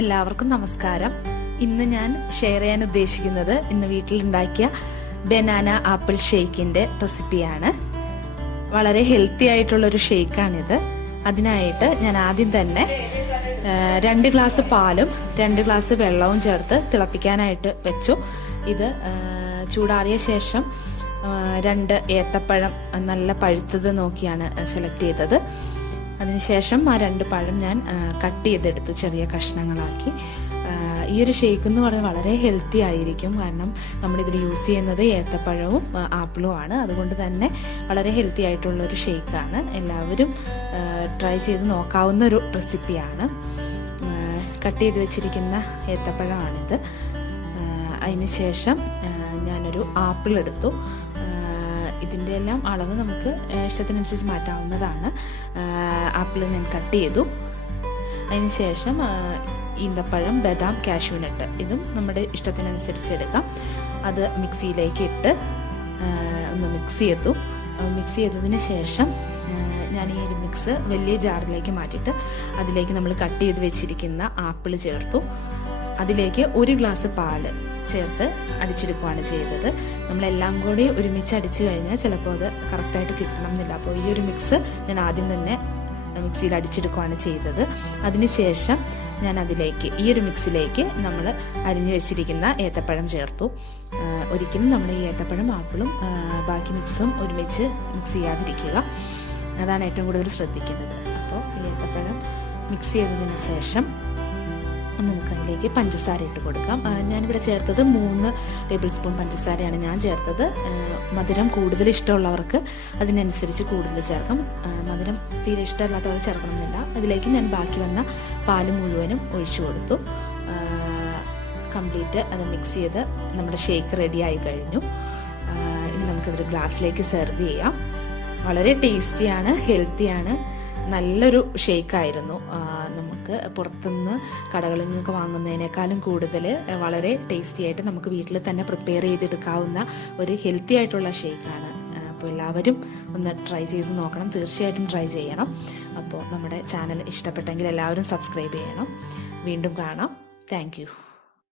എല്ലാവർക്കും നമസ്കാരം. ഇന്ന് ഞാൻ ഷെയർ ചെയ്യാൻ ഉദ്ദേശിക്കുന്നത് ഇന്ന് വീട്ടിലുണ്ടാക്കിയ ബനാന ആപ്പിൾ ഷേക്കിന്റെ റെസിപ്പിയാണ്. വളരെ ഹെൽത്തി ആയിട്ടുള്ളൊരു ഷേക്കാണിത്. അതിനായിട്ട് ഞാൻ ആദ്യം തന്നെ 2 ഗ്ലാസ് പാലും 2 ഗ്ലാസ് വെള്ളവും ചേർത്ത് തിളപ്പിക്കാനായിട്ട് വെച്ചു. ഇത് ചൂടാറിയ ശേഷം 2 ഏത്തപ്പഴം നല്ല പഴുത്തത് നോക്കിയാണ് സെലക്ട് ചെയ്തത്. അതിനുശേഷം ആ 2 പഴം ഞാൻ കട്ട് ചെയ്തെടുത്തു, ചെറിയ കഷ്ണങ്ങളാക്കി. ഈ ഒരു ഷേക്ക് എന്ന് പറഞ്ഞാൽ വളരെ ഹെൽത്തി ആയിരിക്കും. കാരണം നമ്മളിതിൽ യൂസ് ചെയ്യുന്നത് ഏത്തപ്പഴവും ആപ്പിളും ആണ്. അതുകൊണ്ട് തന്നെ വളരെ ഹെൽത്തി ആയിട്ടുള്ളൊരു ഷേക്കാണ്. എല്ലാവരും ട്രൈ ചെയ്ത് നോക്കാവുന്ന ഒരു റെസിപ്പിയാണ്. കട്ട് ചെയ്ത് വെച്ചിരിക്കുന്ന ഏത്തപ്പഴമാണിത്. അതിന് ശേഷം ഞാനൊരു ആപ്പിൾ എടുത്തു. ഇതിൻ്റെ എല്ലാം അളവ് നമുക്ക് ഇഷ്ടത്തിനനുസരിച്ച് മാറ്റാവുന്നതാണ്. ആപ്പിൾ ഞാൻ കട്ട് ചെയ്തു. അതിന് ശേഷം ഈന്തപ്പഴം, ബദാം, കാഷ്യൂനട്ട് ഇതും നമ്മുടെ ഇഷ്ടത്തിനനുസരിച്ച് എടുക്കാം. അത് മിക്സിയിലേക്ക് ഇട്ട് ഒന്ന് മിക്സ് ചെയ്തു. മിക്സ് ചെയ്തതിന് ശേഷം ഞാൻ ഈ ഒരു മിക്സ് വലിയ ജാറിലേക്ക് മാറ്റിയിട്ട് അതിലേക്ക് നമ്മൾ കട്ട് ചെയ്ത് വെച്ചിരിക്കുന്ന ആപ്പിൾ ചേർത്തു. അതിലേക്ക് 1 ഗ്ലാസ് പാല് ചേർത്ത് അടിച്ചെടുക്കുകയാണ് ചെയ്തത്. നമ്മളെല്ലാം കൂടി ഒരുമിച്ച് അടിച്ചു കഴിഞ്ഞാൽ ചിലപ്പോൾ അത് കറക്റ്റായിട്ട് കിട്ടണം എന്നില്ല. അപ്പോൾ ഈ ഒരു മിക്സ് ഞാൻ ആദ്യം തന്നെ മിക്സിയിൽ അടിച്ചെടുക്കുകയാണ് ചെയ്തത്. അതിനുശേഷം ഞാൻ അതിലേക്ക് ഈ ഒരു മിക്സിലേക്ക് നമ്മൾ അരിഞ്ഞു വെച്ചിരിക്കുന്ന ഏത്തപ്പഴം ചേർത്തു. ഒരിക്കലും നമ്മൾ ഈ ഏത്തപ്പഴം ആപ്പിളും ബാക്കി മിക്സും ഒരുമിച്ച് മിക്സ് ചെയ്യാതിരിക്കുക. അതാണ് ഏറ്റവും കൂടുതൽ ശ്രദ്ധിക്കേണ്ടത്. അപ്പോൾ ഈ ഏത്തപ്പഴം മിക്സ് ചെയ്തതിന് ശേഷം നമുക്ക് അതിലേക്ക് പഞ്ചസാര ഇട്ട് കൊടുക്കാം. ഞാനിവിടെ ചേർത്തത് 3 ടേബിൾ സ്പൂൺ പഞ്ചസാരയാണ് ഞാൻ ചേർത്തത്. മധുരം കൂടുതൽ ഇഷ്ടമുള്ളവർക്ക് അതിനനുസരിച്ച് കൂടുതൽ ചേർക്കാം. മധുരം തീരെ ഇഷ്ടമില്ലാത്തവർ ചേർക്കണമെന്നില്ല. അതിലേക്ക് ഞാൻ ബാക്കി വന്ന പാല് മുഴുവനും ഒഴിച്ചു കൊടുത്തു. കംപ്ലീറ്റ് അത് മിക്സ് ചെയ്ത് നമ്മുടെ ഷേക്ക് റെഡിയായി കഴിഞ്ഞു. ഇനി നമുക്കതൊരു ഗ്ലാസ്സിലേക്ക് സെർവ് ചെയ്യാം. വളരെ ടേസ്റ്റിയാണ്, ഹെൽത്തിയാണ്, നല്ലൊരു ഷേക്കായിരുന്നു. നമുക്ക് പുറത്തുനിന്ന് കടകളിൽ നിന്നൊക്കെ വാങ്ങുന്നതിനേക്കാളും കൂടുതൽ വളരെ ടേസ്റ്റി ആയിട്ട് നമുക്ക് വീട്ടിൽ തന്നെ പ്രിപ്പയർ ചെയ്തെടുക്കാവുന്ന ഒരു ഹെൽത്തി ആയിട്ടുള്ള ഷേക്കാണ്. അപ്പോൾ എല്ലാവരും ഒന്ന് ട്രൈ ചെയ്ത് നോക്കണം, തീർച്ചയായിട്ടും ട്രൈ ചെയ്യണം. അപ്പോൾ നമ്മുടെ ചാനൽ ഇഷ്ടപ്പെട്ടെങ്കിൽ എല്ലാവരും സബ്സ്ക്രൈബ് ചെയ്യണം. വീണ്ടും കാണാം. Thank you.